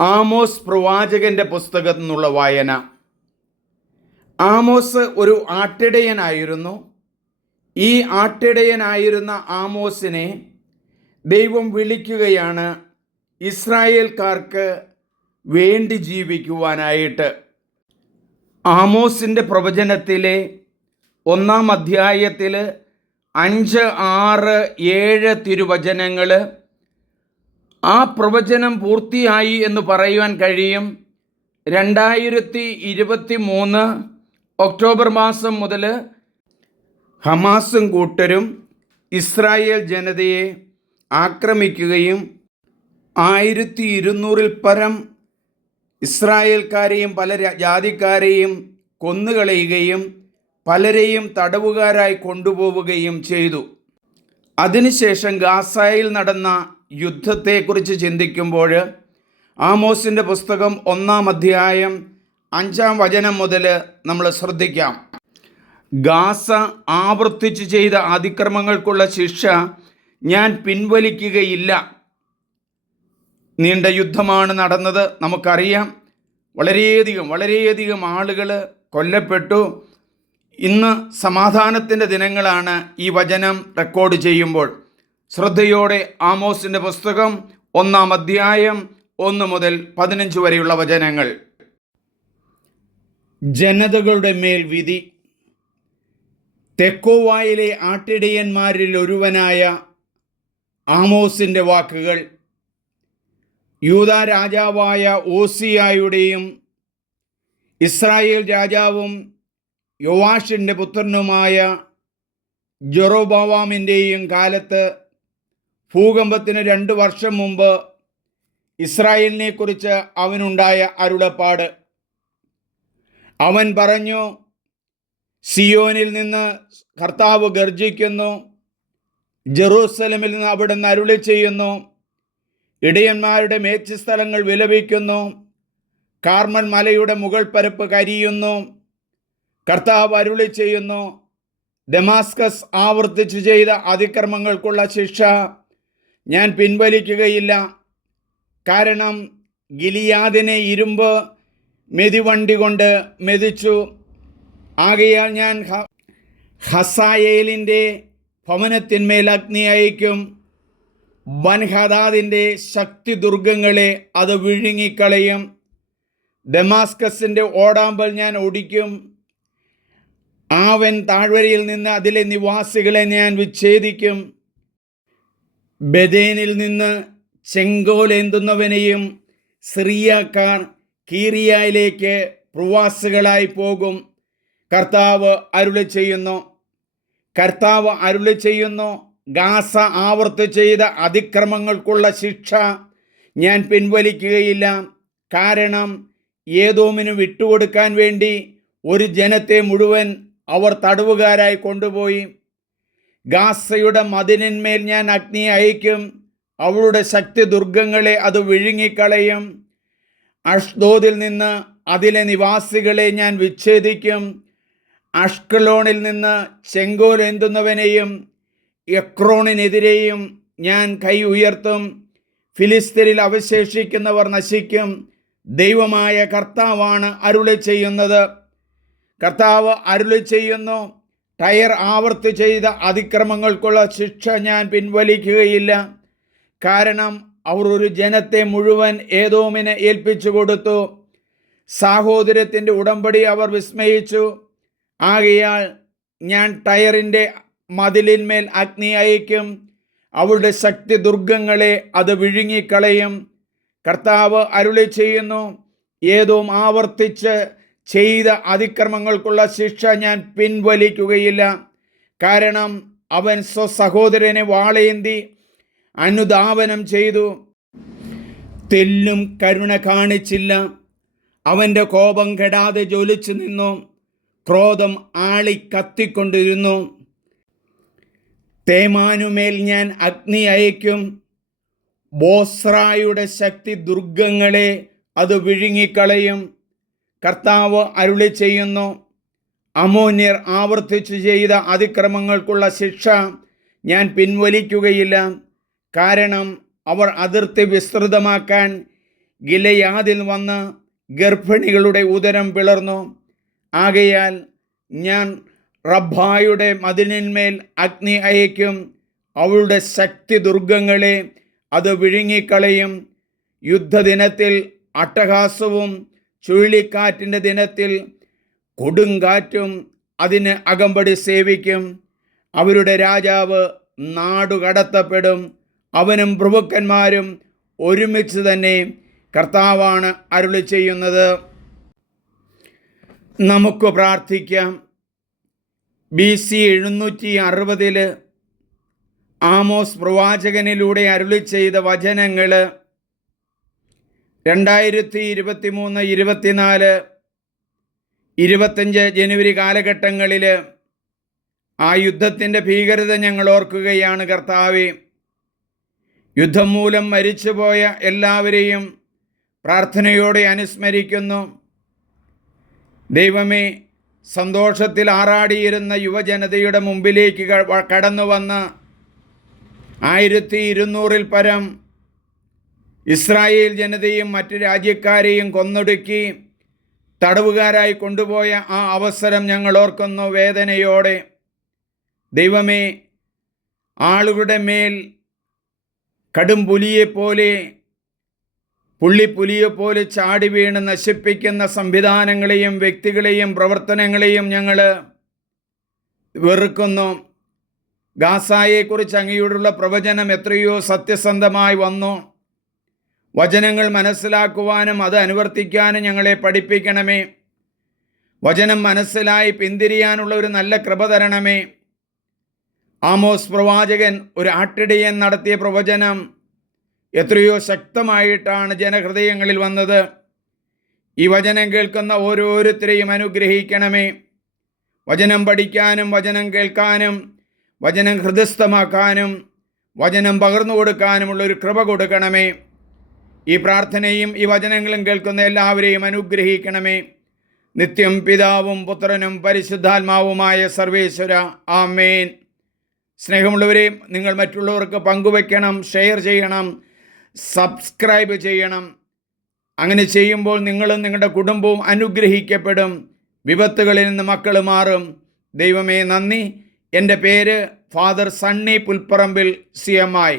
Amos പ്രവാചകന്റെ പുസ്തകത്തിൽ നിന്നുള്ള വായന. ആമോസ് ഒരു ആട്ടിടയനായിരുന്നു. ഈ ആട്ടിടയനായിരുന്ന ആമോസിനെ ദൈവം വിളിക്കുകയാണ് ഇസ്രായേൽക്കാർക്ക് വേണ്ടി ജീവിക്കുവാനായിട്ട്. ആമോസിന്റെ പ്രവചനത്തിലെ ഒന്നാം അധ്യായത്തിൽ അഞ്ച് ആറ് ഏഴ് തിരുവചനങ്ങൾ ആ പ്രവചനം പൂർത്തിയായി എന്ന് പറയുവാൻ കഴിയും. രണ്ടായിരത്തി ഇരുപത്തി മൂന്ന് ഒക്ടോബർ മാസം മുതൽ ഹമാസും കൂട്ടരും ഇസ്രായേൽ ജനതയെ ആക്രമിക്കുകയും ആയിരത്തി ഇരുന്നൂറിൽ പരം ഇസ്രായേൽക്കാരെയും പല ജാതിക്കാരെയും കൊന്നുകളയുകയും പലരെയും തടവുകാരായി കൊണ്ടുപോവുകയും ചെയ്തു. അതിനുശേഷം ഗാസായിൽ നടന്ന യുദ്ധത്തെക്കുറിച്ച് ചിന്തിക്കുമ്പോൾ ആമോസിന്റെ പുസ്തകം ഒന്നാം അധ്യായം അഞ്ചാം വചനം മുതൽ നമ്മൾ ശ്രദ്ധിക്കാം. ഗാസ ആവർത്തിച്ച് ചെയ്ത അതിക്രമങ്ങൾക്കുള്ള ശിക്ഷ ഞാൻ പിൻവലിക്കുകയില്ല. നീണ്ട യുദ്ധമാണ് നടന്നത്. നമുക്കറിയാം. വളരെയധികം വളരെയധികം ആളുകൾ കൊല്ലപ്പെട്ടു. ഇന്ന് സമാധാനത്തിന്റെ ദിനങ്ങളാണ് ഈ വചനം റെക്കോർഡ് ചെയ്യുമ്പോൾ. ശ്രദ്ധയോടെ ആമോസിന്റെ പുസ്തകം ഒന്നാം അധ്യായം ഒന്ന് മുതൽ പതിനഞ്ച് വരെയുള്ള വചനങ്ങൾ. ജനതകളുടെ മേൽ വിധി. തെക്കോവായിലെ ആട്ടിടയന്മാരിൽ ഒരുവനായ ആമോസിന്റെ വാക്കുകൾ. യൂത രാജാവായ ഓസിയായുടെയും ഇസ്രായേൽ രാജാവും യോവാഷിന്റെ പുത്രനുമായ ജൊറോബാവാമിന്റെയും കാലത്ത് ഭൂകമ്പത്തിന് രണ്ട് വർഷം മുമ്പ് ഇസ്രായേലിനെക്കുറിച്ച് അവനുണ്ടായ അരുളപ്പാട്. അവൻ പറഞ്ഞു സിയോനിൽ നിന്ന് കർത്താവ് ഗർജിക്കുന്നു ജെറൂസലമിൽ നിന്ന് അവിടുന്ന് അരുളി ചെയ്യുന്നു ഇടയന്മാരുടെ മേച്ചസ്ഥലങ്ങൾ വിലപിക്കുന്നു കാർമൻ മലയുടെ മുകൾ പരപ്പ് കരിയുന്നു കർത്താവ് അരുളി ചെയ്യുന്നു ഡെമാസ്കസ് ആവർത്തിച്ചു ചെയ്ത അതിക്രമങ്ങൾക്കുള്ള ശിക്ഷ ഞാൻ പിൻവലിക്കുകയില്ല. കാരണം ഗിലിയാദിനെ ഇരുമ്പ് മെതിവണ്ടി കൊണ്ട് മെതിച്ചു. ആകയാൽ ഞാൻ ഹസായേലിന്റെ ഭവനത്തിന്മേൽ അഗ്നി അയക്കും വൻഹദാദിന്റെ ശക്തി ദുർഗങ്ങളെ അത് വിഴുങ്ങിക്കളയും. ഡെമാസ്കസിന്റെ ഓടാമ്പൽ ഞാൻ ഓടിക്കും ആവൻ താഴ്വരയിൽ നിന്ന് അതിലെ നിവാസികളെ ഞാൻ വിച്ഛേദിക്കും. ബദേനിൽ നിന്ന് ചെങ്കോലേന്തുന്നവനെയും സിറിയക്കാർ കീറിയയിലേക്ക് പ്രവാസികളായി പോകും. കർത്താവ് അരുളി ചെയ്യുന്നു. കർത്താവ് അരുളി ചെയ്യുന്നു. ഗാസ ആവർത്തി ചെയ്ത അതിക്രമങ്ങൾക്കുള്ള ശിക്ഷ ഞാൻ പിൻവലിക്കുകയില്ല. കാരണം ഏതോമിന് വിട്ടുകൊടുക്കാൻ വേണ്ടി ഒരു ജനത്തെ മുഴുവൻ അവർ തടവുകാരായി കൊണ്ടുപോയി. ഗാസയുടെ മതിലിന്മേൽ ഞാൻ അഗ്നി അയക്കും. അവളുടെ ശക്തി ദുർഗങ്ങളെ അത് വിഴുങ്ങിക്കളയും. അഷ്ദോദിൽ നിന്ന് അതിലെ നിവാസികളെ ഞാൻ വിച്ഛേദിക്കും. അഷ്കലോണിൽ നിന്ന് ചെങ്കോലെന്തുന്നവനെയും എക്രോണിനെതിരെയും ഞാൻ കൈ ഉയർത്തും. ഫിലിസ്തീനിൽ അവശേഷിക്കുന്നവർ നശിക്കും. ദൈവമായ കർത്താവാണ് അരുളി ചെയ്യുന്നത്. കർത്താവ് അരുളി ചെയ്യുന്നു. ടയർ ആവർത്തി ചെയ്ത അതിക്രമങ്ങൾക്കുള്ള ശിക്ഷ ഞാൻ പിൻവലിക്കുകയില്ല. കാരണം അവർ ഒരു ജനത്തെ മുഴുവൻ ഏതോമിനെ ഏൽപ്പിച്ചു കൊടുത്തു. സാഹോദര്യത്തിന്റെ ഉടമ്പടി അവർ വിസ്മയിച്ചു. ആകയാൽ ഞാൻ ടയറിന്റെ മതിലിന്മേൽ അഗ്നി അയക്കും അവളുടെ ശക്തി ദുർഗങ്ങളെ അത് വിഴുങ്ങിക്കളയും. കർത്താവ് അരുളി ചെയ്യുന്നു ഏതോ ആവർത്തിച്ച് ചെയ്ത അതിക്രമങ്ങൾക്കുള്ള ശിക്ഷ ഞാൻ പിൻവലിക്കുകയില്ല. കാരണം അവൻ സ്വസഹോദരനെ വാളയേന്തി അനുദാപനം ചെയ്തു. തെല്ലും കരുണ കാണിച്ചില്ല. അവന്റെ കോപം കെടാതെ ജ്വലിച്ചു നിന്നു. ക്രോധം ആളി കത്തിക്കൊണ്ടിരുന്നു തേമാനുമേൽ ഞാൻ അഗ്നി അയക്കും ബോസ്രായുടെ ശക്തി ദുർഗങ്ങളെ അത് വിഴുങ്ങിക്കളയും. കർത്താവ് അരുളി ചെയ്യുന്നു. അമോന്യർ ആവർത്തിച്ച് ചെയ്ത അതിക്രമങ്ങൾക്കുള്ള ശിക്ഷ ഞാൻ പിൻവലിക്കുകയില്ല. കാരണം അവർ അതിർത്തി വിസ്തൃതമാക്കാൻ ഗിലയാദിൽ വന്ന് ഗർഭിണികളുടെ ഉദരം പിളർന്നു. ആകയാൽ ഞാൻ റബ്ബായുടെ മതിലിന്മേൽ അഗ്നി അയക്കും അവളുടെ ശക്തി ദുർഗങ്ങളെ അത് വിഴുങ്ങിക്കളയും. യുദ്ധദിനത്തിൽ അട്ടഹാസവും ചുഴലിക്കാറ്റിന്റെ ദിനത്തിൽ കൊടുങ്കാറ്റും അതിന് അകമ്പടി സേവിക്കും. അവരുടെ രാജാവ് നാടുകടത്തപ്പെടും അവനും പ്രഭുക്കന്മാരും ഒരുമിച്ച് തന്നെ കർത്താവാണ് അരുളി ചെയ്യുന്നത്. നമുക്ക് പ്രാർത്ഥിക്കാം. ബി സി എഴുന്നൂറ്റി അറുപതിൽ ആമോസ് പ്രവാചകനിലൂടെ അരുളി ചെയ്ത വചനങ്ങൾ രണ്ടായിരത്തി ഇരുപത്തി മൂന്ന് ഇരുപത്തിനാല് ഇരുപത്തഞ്ച് ജനുവരി കാലഘട്ടങ്ങളിൽ ആ യുദ്ധത്തിന്റെ ഭീകരത ഞങ്ങൾ ഓർക്കുകയാണ് കർത്താവെ. യുദ്ധം മൂലം മരിച്ചുപോയ എല്ലാവരെയും പ്രാർത്ഥനയോടെ അനുസ്മരിക്കുന്നു. ദൈവമേ സന്തോഷത്തിൽ ആറാടിയിരുന്ന യുവജനതയുടെ മുമ്പിലേക്ക് കടന്നു വന്ന് ആയിരത്തി ഇരുന്നൂറിൽ പരം ഇസ്രായേൽ ജനതയും മറ്റു രാജ്യക്കാരെയും കൊന്നൊടുക്കി തടവുകാരായി കൊണ്ടുപോയ ആ അവസരം ഞങ്ങൾ ഓർക്കുന്നു വേദനയോടെ. ദൈവമേ ആളുകളുടെ മേൽ കടും പുലിയെപ്പോലെ പുള്ളിപ്പുലിയെപ്പോലെ ചാടി വീണ് നശിപ്പിക്കുന്ന സംവിധാനങ്ങളെയും വ്യക്തികളെയും പ്രവർത്തനങ്ങളെയും ഞങ്ങൾ വെറുക്കുന്നു. ഗാസായെക്കുറിച്ച് അങ്ങയോടുള്ള പ്രവചനം എത്രയോ സത്യസന്ധമായി വന്നു. വചനങ്ങൾ മനസ്സിലാക്കുവാനും അത് അനുവർത്തിക്കാനും ഞങ്ങളെ പഠിപ്പിക്കണമേ. വചനം മനസ്സിലായി പിന്തിരിയാനുള്ള ഒരു നല്ല കൃപ തരണമേ. ആമോസ് പ്രവാചകൻ ഒരു ആട്ടിടയൻ നടത്തിയ പ്രവചനം എത്രയോ ശക്തമായിട്ടാണ് ജനഹൃദയങ്ങളിൽ വന്നത്. ഈ വചനം കേൾക്കുന്ന ഓരോരുത്തരെയും അനുഗ്രഹിക്കണമേ. വചനം പഠിക്കാനും വചനം കേൾക്കാനും വചനം ഹൃദയസ്ഥമാക്കാനും വചനം പകർന്നു കൊടുക്കാനുമുള്ള ഒരു കൃപ കൊടുക്കണമേ. ഈ പ്രാർത്ഥനയും ഈ വചനങ്ങളും കേൾക്കുന്ന എല്ലാവരെയും അനുഗ്രഹിക്കണമേ. നിത്യം പിതാവും പുത്രനും പരിശുദ്ധാത്മാവുമായ സർവേശ്വര. ആമേൻ. സ്നേഹമുള്ളവരെ നിങ്ങൾ മറ്റുള്ളവർക്ക് പങ്കുവയ്ക്കണം ഷെയർ ചെയ്യണം സബ്സ്ക്രൈബ് ചെയ്യണം. അങ്ങനെ ചെയ്യുമ്പോൾ നിങ്ങളും നിങ്ങളുടെ കുടുംബവും അനുഗ്രഹിക്കപ്പെടും. വിപത്തുകളിൽ നിന്ന് മക്കൾ മാറും. ദൈവമേ നന്ദി. എന്റെ പേര് father Sunny Pulparambil C M I.